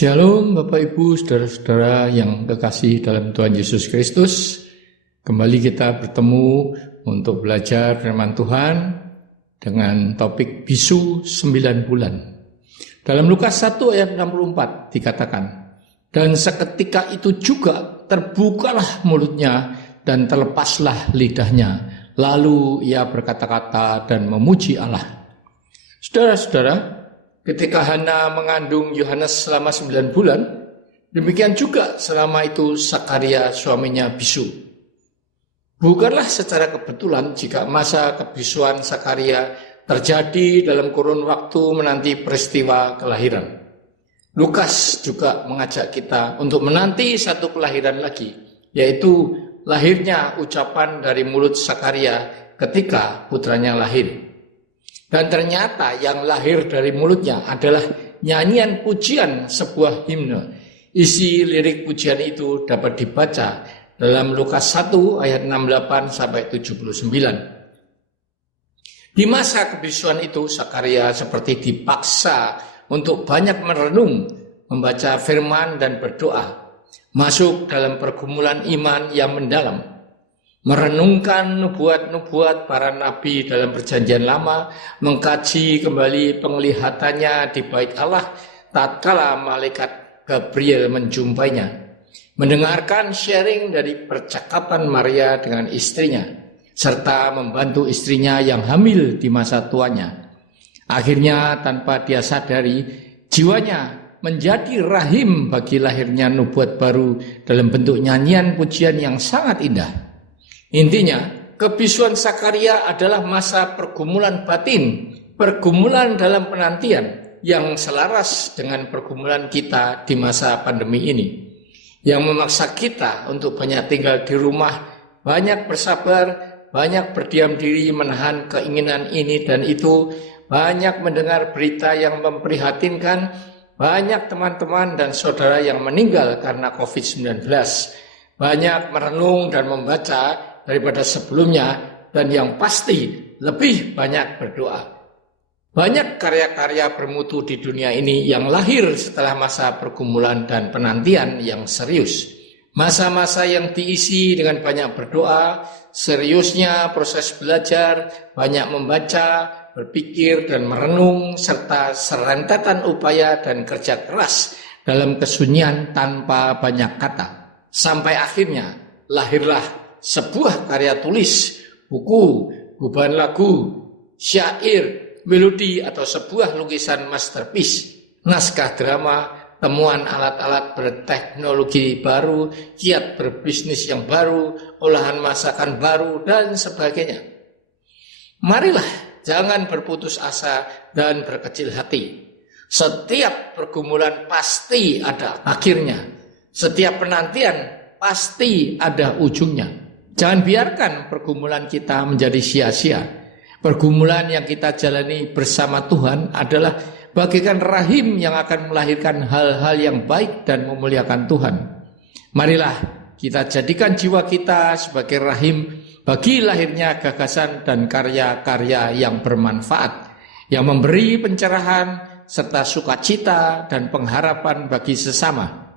Shalom Bapak Ibu, saudara-saudara yang kekasih dalam Tuhan Yesus Kristus. Kembali kita bertemu untuk belajar firman Tuhan dengan topik bisu 9 bulan. Dalam Lukas 1 ayat 64 dikatakan, dan seketika itu juga terbukalah mulutnya dan terlepaslah lidahnya. Lalu ia berkata-kata dan memuji Allah. Saudara-saudara, ketika Hana mengandung Yohanes selama 9 bulan, demikian juga selama itu Sakaria suaminya bisu. Bukanlah secara kebetulan jika masa kebisuan Sakaria terjadi dalam kurun waktu menanti peristiwa kelahiran. Lukas juga mengajak kita untuk menanti satu kelahiran lagi, yaitu lahirnya ucapan dari mulut Sakaria ketika putranya lahir. Dan ternyata yang lahir dari mulutnya adalah nyanyian pujian sebuah himne. Isi lirik pujian itu dapat dibaca dalam Lukas 1 ayat 68 sampai 79. Di masa kebisuan itu Sakaria seperti dipaksa untuk banyak merenung, membaca firman dan berdoa, masuk dalam pergumulan iman yang mendalam. Merenungkan nubuat-nubuat para nabi dalam perjanjian lama, mengkaji kembali penglihatannya di bait Allah tatkala malaikat Gabriel menjumpainya, mendengarkan sharing dari percakapan Maria dengan istrinya, serta membantu istrinya yang hamil di masa tuanya. Akhirnya tanpa dia sadari, jiwanya menjadi rahim bagi lahirnya nubuat baru dalam bentuk nyanyian pujian yang sangat indah. Intinya, kebisuan Sakaria adalah masa pergumulan batin, pergumulan dalam penantian yang selaras dengan pergumulan kita di masa pandemi ini, yang memaksa kita untuk banyak tinggal di rumah, banyak bersabar, banyak berdiam diri menahan keinginan ini dan itu, banyak mendengar berita yang memprihatinkan, banyak teman-teman dan saudara yang meninggal karena COVID-19, banyak merenung dan membaca daripada sebelumnya, dan yang pasti lebih banyak berdoa. Banyak karya-karya bermutu di dunia ini yang lahir setelah masa pergumulan dan penantian yang serius. Masa-masa yang diisi dengan banyak berdoa, seriusnya proses belajar, banyak membaca, berpikir dan merenung, serta serentetan upaya dan kerja keras dalam kesunyian tanpa banyak kata. Sampai akhirnya lahirlah sebuah karya tulis, buku, gubahan lagu, syair, melodi atau sebuah lukisan masterpiece, naskah drama, temuan alat-alat berteknologi baru, kiat berbisnis yang baru, olahan masakan baru, dan sebagainya. Marilah jangan berputus asa dan berkecil hati. Setiap pergumulan pasti ada akhirnya. Setiap penantian pasti ada ujungnya. Jangan biarkan pergumulan kita menjadi sia-sia. Pergumulan yang kita jalani bersama Tuhan adalah bagaikan rahim yang akan melahirkan hal-hal yang baik dan memuliakan Tuhan. Marilah kita jadikan jiwa kita sebagai rahim bagi lahirnya gagasan dan karya-karya yang bermanfaat, yang memberi pencerahan serta sukacita dan pengharapan bagi sesama.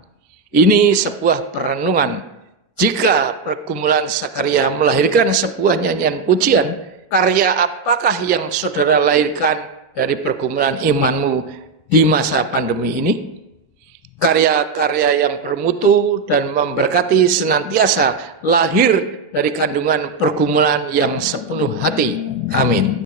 Ini sebuah perenungan. Jika pergumulan Sakaria melahirkan sebuah nyanyian pujian, karya apakah yang saudara lahirkan dari pergumulan imanmu di masa pandemi ini? Karya-karya yang bermutu dan memberkati senantiasa lahir dari kandungan pergumulan yang sepenuh hati. Amin.